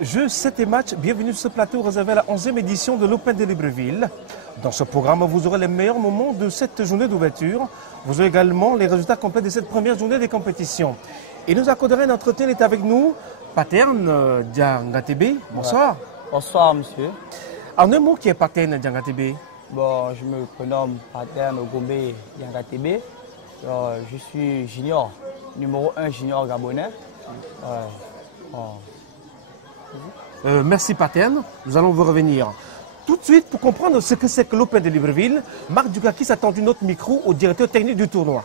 Jeux 7 et match, bienvenue sur ce plateau réservé à la 11e édition de l'Open de Libreville. Dans ce programme, vous aurez les meilleurs moments de cette journée d'ouverture. Vous aurez également les résultats complets de cette première journée des compétitions. Et nous accorderons un entretien, il est avec nous, Paterne Diangatebe. Bonsoir. Bonsoir, monsieur. En un mot, qui est Paterne Diangatebe? Bon, je me prénomme Paterne Ogombe Diangatebe. Je suis junior, numéro 1 junior gabonais. Merci Paterne, nous allons vous revenir. Tout de suite, pour comprendre ce que c'est que l'Open de Libreville, Marc Dukakis a tendu notre micro au directeur technique du tournoi.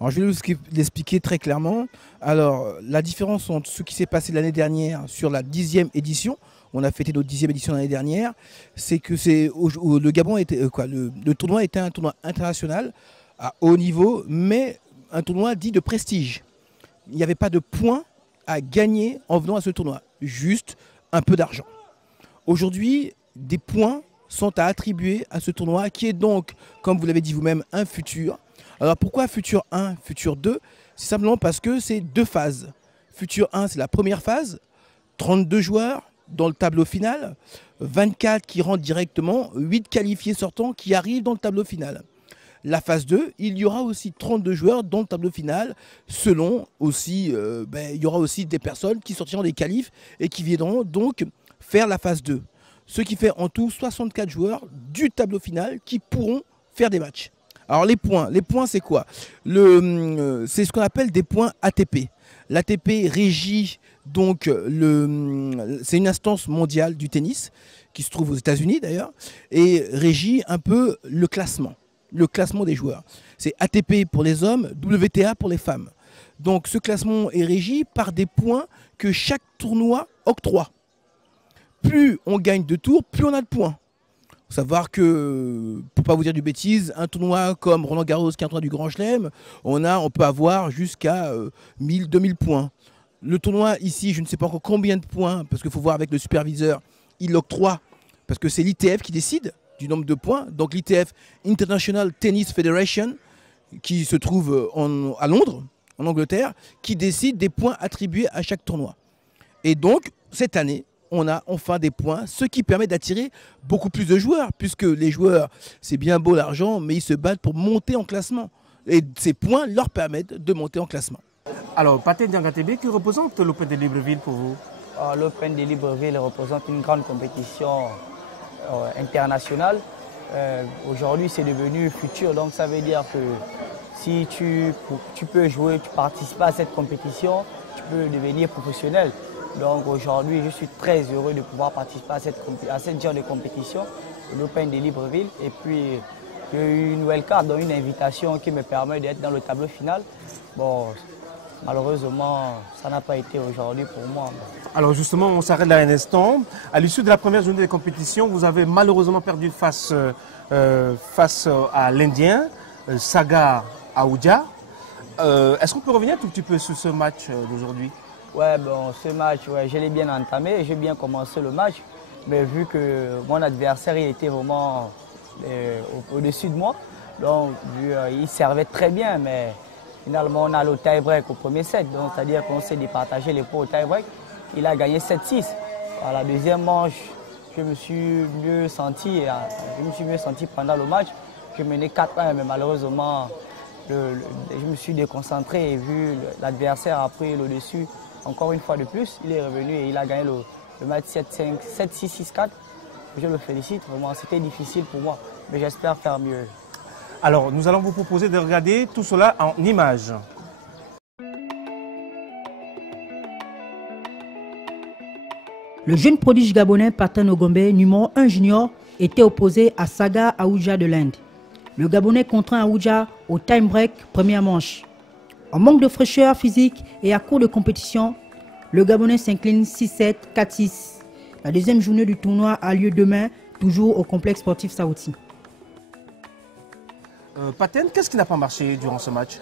Alors, je vais vous l'expliquer très clairement. Alors, la différence entre ce qui s'est passé l'année dernière sur la 10e édition, on a fêté notre 10e édition l'année dernière, c'est que le Gabon était le tournoi était un tournoi international à haut niveau, mais un tournoi dit de prestige. Il n'y avait pas de points à gagner en venant à ce tournoi, juste un peu d'argent. Aujourd'hui, des points sont à attribuer à ce tournoi qui est donc, comme vous l'avez dit vous-même, un futur. Alors pourquoi Futur 1, Futur 2? C'est simplement parce que c'est deux phases. Futur 1, c'est la première phase, 32 joueurs dans le tableau final, 24 qui rentrent directement, 8 qualifiés sortants qui arrivent dans le tableau final. La phase 2, il y aura aussi 32 joueurs dans le tableau final, selon aussi, il y aura aussi des personnes qui sortiront des qualifs et qui viendront donc faire la phase 2. Ce qui fait en tout 64 joueurs du tableau final qui pourront faire des matchs. Alors les points c'est quoi? C'est ce qu'on appelle des points ATP. L'ATP régit donc, c'est une instance mondiale du tennis qui se trouve aux États-Unis d'ailleurs et régit un peu le classement des joueurs. C'est ATP pour les hommes, WTA pour les femmes. Donc ce classement est régi par des points que chaque tournoi octroie. Plus on gagne de tours, plus on a de points. Il faut savoir que, pour ne pas vous dire du bêtise, un tournoi comme Roland Garros, qui est un tournoi du Grand Chelem, on peut avoir jusqu'à 1000, 2000 points. Le tournoi ici, je ne sais pas encore combien de points, parce qu'il faut voir avec le superviseur, il l'octroie, parce que c'est l'ITF qui décide du nombre de points. Donc l'ITF, International Tennis Federation, qui se trouve à Londres, en Angleterre, qui décide des points attribués à chaque tournoi. Et donc, cette année, on a enfin des points, ce qui permet d'attirer beaucoup plus de joueurs, puisque les joueurs, c'est bien beau l'argent, mais ils se battent pour monter en classement. Et ces points leur permettent de monter en classement. Alors, Paterne Diangatebe, qui représente l'Open de Libreville pour vous? L'Open de Libreville représente une grande compétition internationale. Aujourd'hui, c'est devenu futur, donc ça veut dire que si tu peux jouer, tu participes à cette compétition, tu peux devenir professionnel. Donc aujourd'hui, je suis très heureux de pouvoir participer à cette genre de compétition, l'Open de Libreville. Et puis, j'ai eu une nouvelle carte, donc une invitation qui me permet d'être dans le tableau final. Bon, malheureusement, ça n'a pas été aujourd'hui pour moi. Alors justement, on s'arrête là un instant. À l'issue de la première journée des compétitions, vous avez malheureusement perdu face à l'Indien, Sagar Aouja. Est-ce qu'on peut revenir un tout petit peu sur ce match d'aujourd'hui? Ouais, bon, ce match, je l'ai bien entamé, j'ai bien commencé le match, mais vu que mon adversaire il était vraiment au-dessus de moi, donc il servait très bien, mais finalement on a le tie-break au premier set, donc c'est-à-dire qu'on s'est départagé les points au tie-break. Il a gagné 7-6. À la deuxième manche, je me suis mieux senti pendant le match. Je menais 4-1, mais malheureusement, je me suis déconcentré et vu l'adversaire a pris le dessus. Encore une fois de plus, il est revenu et il a gagné le match 7-5, 7-6, 6-4. Je le félicite, vraiment, c'était difficile pour moi, mais j'espère faire mieux. Alors, nous allons vous proposer de regarder tout cela en images. Le jeune prodige gabonais Paterne Ogombe, numéro 1 junior, était opposé à Sagar Aouja de l'Inde. Le Gabonais contraint Aouja au time break, première manche. En manque de fraîcheur physique et à court de compétition, le Gabonais s'incline 6-7, 4-6. La deuxième journée du tournoi a lieu demain, toujours au complexe sportif Saouti. Paterne, qu'est-ce qui n'a pas marché durant ce match?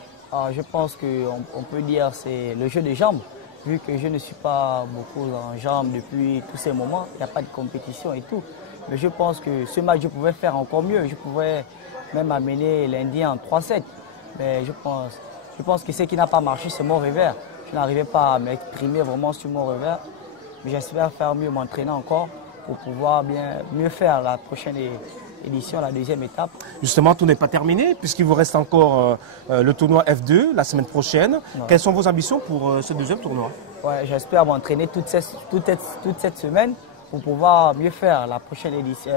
Je pense qu'on peut dire que c'est le jeu des jambes. Vu que je ne suis pas beaucoup en jambes depuis tous ces moments, il n'y a pas de compétition et tout. Mais je pense que ce match, je pouvais faire encore mieux. Je pouvais même amener l'Indien en 3-7. Mais je pense que ce qui n'a pas marché, c'est mon revers. Je n'arrivais pas à m'exprimer vraiment sur mon revers. J'espère faire mieux, m'entraîner encore pour pouvoir mieux faire la prochaine édition, la deuxième étape. Justement, tout n'est pas terminé puisqu'il vous reste encore le tournoi F2 la semaine prochaine. Ouais. Quelles sont vos ambitions pour ce deuxième tournoi? Ouais, j'espère m'entraîner toute cette semaine pour pouvoir mieux faire la prochaine édition,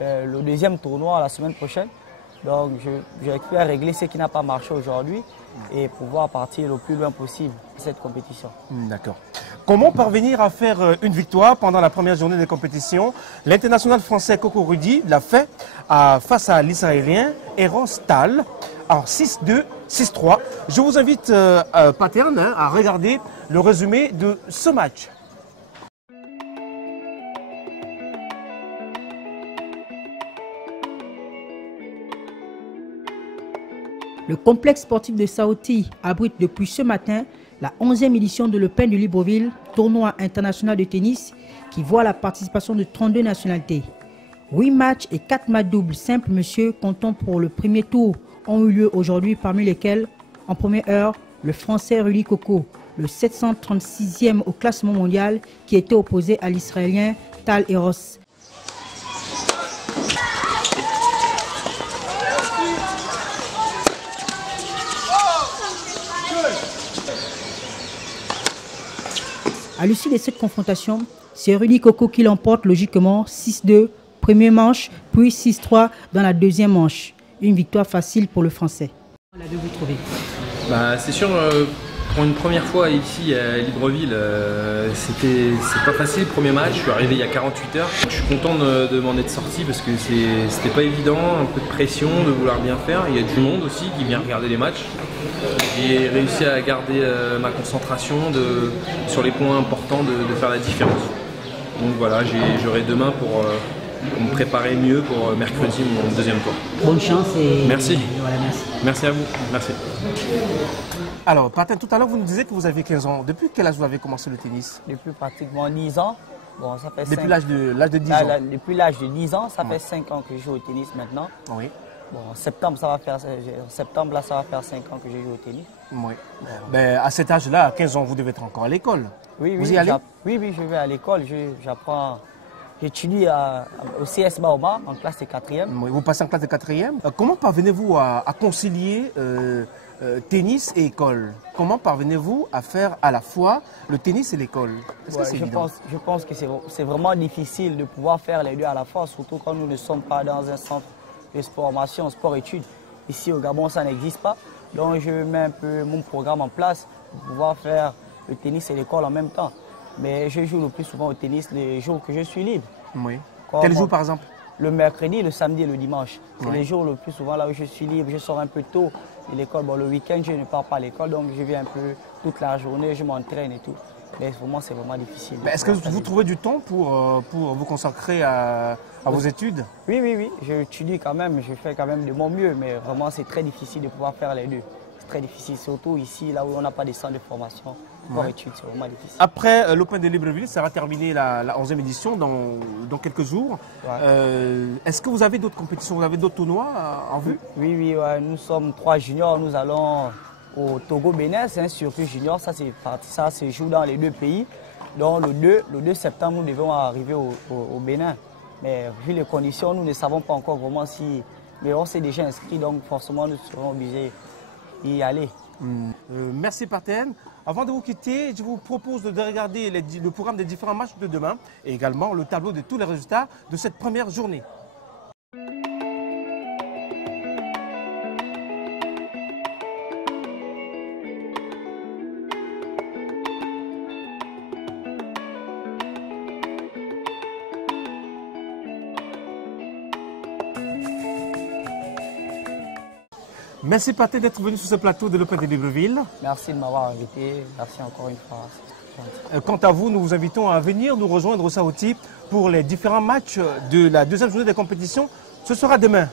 le deuxième tournoi la semaine prochaine. Donc, j'espère régler ce qui n'a pas marché aujourd'hui et pouvoir partir le plus loin possible de cette compétition. D'accord. Comment parvenir à faire une victoire pendant la première journée de compétition? L'international français Coco Rudy l'a fait face à l'Israélien Eros Tal en 6-2, 6-3. Je vous invite, Paterne, à regarder le résumé de ce match. Le complexe sportif de Saouti abrite depuis ce matin la 11e édition de l'Open de Libreville, tournoi international de tennis qui voit la participation de 32 nationalités. 8 matchs et 4 matchs doubles simples monsieur comptant pour le premier tour ont eu lieu aujourd'hui, parmi lesquels, en première heure, le français Rudy Coco, le 736e au classement mondial qui était opposé à l'israélien Tal Eros. À l'issue de cette confrontation, c'est Rudy Coco qui l'emporte logiquement 6-2, première manche, puis 6-3 dans la deuxième manche. Une victoire facile pour le Français. On a de vous trouver. C'est sûr, pour une première fois ici à Libreville, c'est pas facile. Premier match, je suis arrivé il y a 48 heures. Je suis content de m'en être sorti parce que c'était pas évident, un peu de pression, de vouloir bien faire. Il y a du monde aussi qui vient regarder les matchs. J'ai réussi à garder ma concentration sur les points importants de faire la différence. Donc voilà, j'aurai demain pour me préparer mieux pour mercredi, mon deuxième tour. Bonne chance et merci. Voilà, merci. Merci à vous. Merci. Alors, Patin, tout à l'heure, vous nous disiez que vous avez 15 ans. Depuis quel âge vous avez commencé le tennis? Depuis pratiquement 10 ans. Bon, ça fait depuis l'âge de 10 ans? Depuis l'âge de 10 ans, ça fait 5 ans que je joue au tennis maintenant. Oui. Bon, en septembre, ça va faire 5 ans que je joue au tennis. Oui. Ben, à cet âge-là, à 15 ans, vous devez être encore à l'école. Oui, vous y allez? Oui, je vais à l'école. J'apprends. J'étudie au CS Baoma en classe de 4e. Oui, vous passez en classe de 4e. Comment parvenez-vous à concilier tennis et école? Comment parvenez-vous à faire à la fois le tennis et l'école? Je pense que c'est vraiment difficile de pouvoir faire les deux à la fois, surtout quand nous ne sommes pas dans un centre de formation, sport-études. Ici au Gabon, ça n'existe pas. Donc je mets un peu mon programme en place pour pouvoir faire le tennis et l'école en même temps. Mais je joue le plus souvent au tennis les jours que je suis libre. Oui. Quel jour par exemple? Le mercredi, le samedi et le dimanche. C'est les jours le plus souvent là où je suis libre. Je sors un peu tôt de l'école. Bon, le week-end, je ne pars pas à l'école, donc je viens un peu toute la journée, je m'entraîne et tout. Mais pour moi, c'est vraiment difficile. Est-ce que vous trouvez du temps pour vous consacrer à vos études? Oui. J'étudie quand même, je fais quand même de mon mieux, mais vraiment, c'est très difficile de pouvoir faire les deux. C'est très difficile, surtout ici, là où on n'a pas de centre de formation. Études, c'est vraiment difficile. Après l'Open de Libreville, ça va terminer la 11e édition dans quelques jours. Ouais. Est-ce que vous avez d'autres compétitions, vous avez d'autres tournois en vue? Oui, nous sommes 3 juniors, nous allons au Togo-Bénin, c'est un circuit junior, ça se joue dans les deux pays. Donc le 2 septembre, nous devons arriver au Bénin. Mais vu les conditions, nous ne savons pas encore vraiment si... Mais on s'est déjà inscrit, donc forcément nous serons obligés d'y aller. Merci Paten. Avant de vous quitter, je vous propose de regarder le programme des différents matchs de demain et également le tableau de tous les résultats de cette première journée. Merci Pathé d'être venu sur ce plateau de l'Open de Libreville. Merci de m'avoir invité. Merci encore une fois. Quant à vous, nous vous invitons à venir nous rejoindre au Saouti pour les différents matchs de la deuxième journée de compétition. Ce sera demain.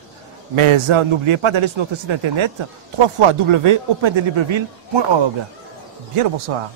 Mais n'oubliez pas d'aller sur notre site internet www.opendelibreville.org. Bien le bonsoir.